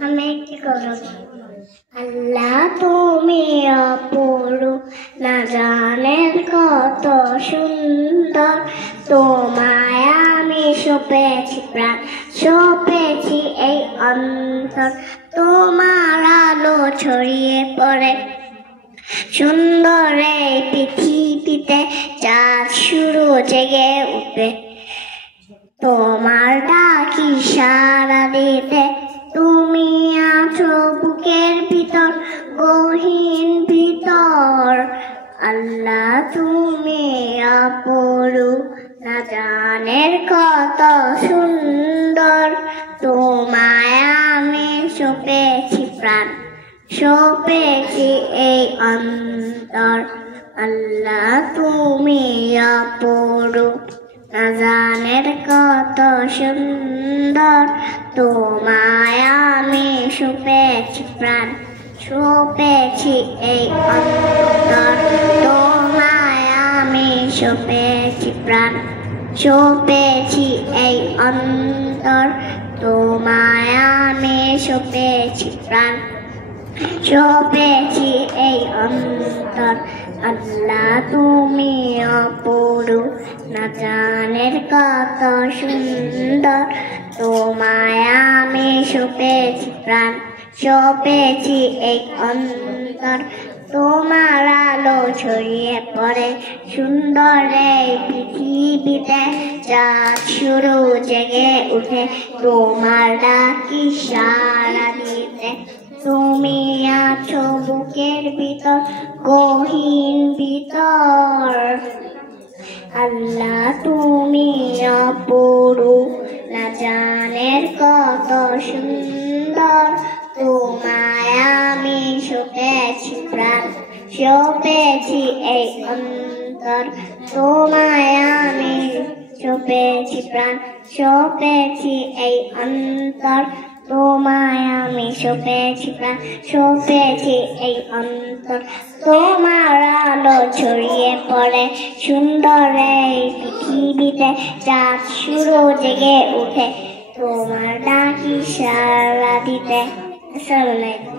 আমি একটি কথা আল্লাহ তুমি অপরূপ না জানেন কত সুন্দর তোমায় আমি সপেছি প্রাণ সপেছি এই অন্তর তোমার আলো ছড়িয়ে পড়ে সুন্দর এই পৃথিবীতে চাঁদ শুরু জেগে উঠবে তোমার ডাকি সাড়া দিতে তুমি আছো বুকের ভিতর গহীন ভিতর আল্লাহ তুমি অপরূপ না জানের কত সুন্দর তোমায় আমি সপেছি প্রাণ সপেছি এই অন্তর আল্লাহ তুমি অপরূপ না জানের কত সুন্দর তোমায় আমি সপেছি প্রাণ সপেছি এই অন্তর তোমায় আমি সপেছি প্রাণ সপেছি এই অন্তর তোমায় আমি সপেছি প্রাণ সপেছি এই অন্তর আল্লাহ তুমি অপরূপ না জানের কত সুন্দর তোমায় আমি সপেছি প্রাণ সপেছি এই অন্তর তোমার আলো ছড়িয়ে পড়ে সুন্দর এই পৃথিবীতে চাঁদ শুরু জেগে উঠে তোমার ডাকি সাড়া দিতে তুমি আছো বুকের ভিতর গহীন ভিতর আল্লাহ তুমি অপরূপ না জানের কত সুন্দর তোমায় আমি সপেছি প্রাণ সপেছি এই অন্তর তোমায় আমি সপেছি প্রাণ সপেছি এই অন্তর তোমায় আমি সপেছি প্রাণ সপেছি এই অন্তর তোমার আলো ছড়িয়ে পড়ে সুন্দর এই পৃথিবীতে চাঁদ শুরু জেগে উঠে তোমার ডাকি সাড়া দিতে আসসালামু আলাইকুম